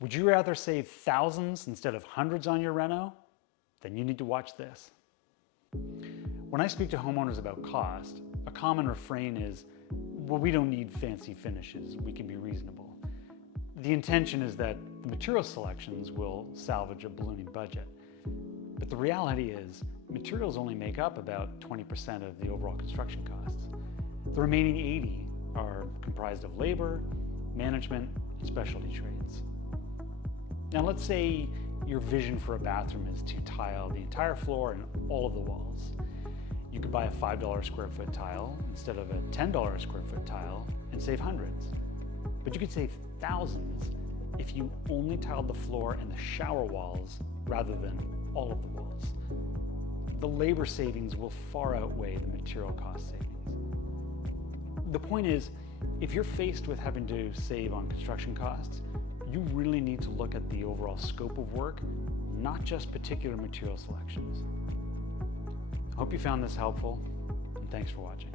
Would you rather save thousands instead of hundreds on your reno? Then you need to watch this. When I speak to homeowners about cost, a common refrain is, well, we don't need fancy finishes, we can be reasonable. The intention is that the material selections will salvage a ballooning budget. But the reality is, materials only make up about 20% of the overall construction costs. The remaining 80 are comprised of labor, management, and specialty trades. Now let's say your vision for a bathroom is to tile the entire floor and all of the walls. You could buy a $5 square foot tile instead of a $10 square foot tile and save hundreds. But you could save thousands if you only tiled the floor and the shower walls rather than all of the walls. The labor savings will far outweigh the material cost savings. The point is, if you're faced with having to save on construction costs, you really need to look at the overall scope of work, not just particular material selections. I hope you found this helpful, and thanks for watching.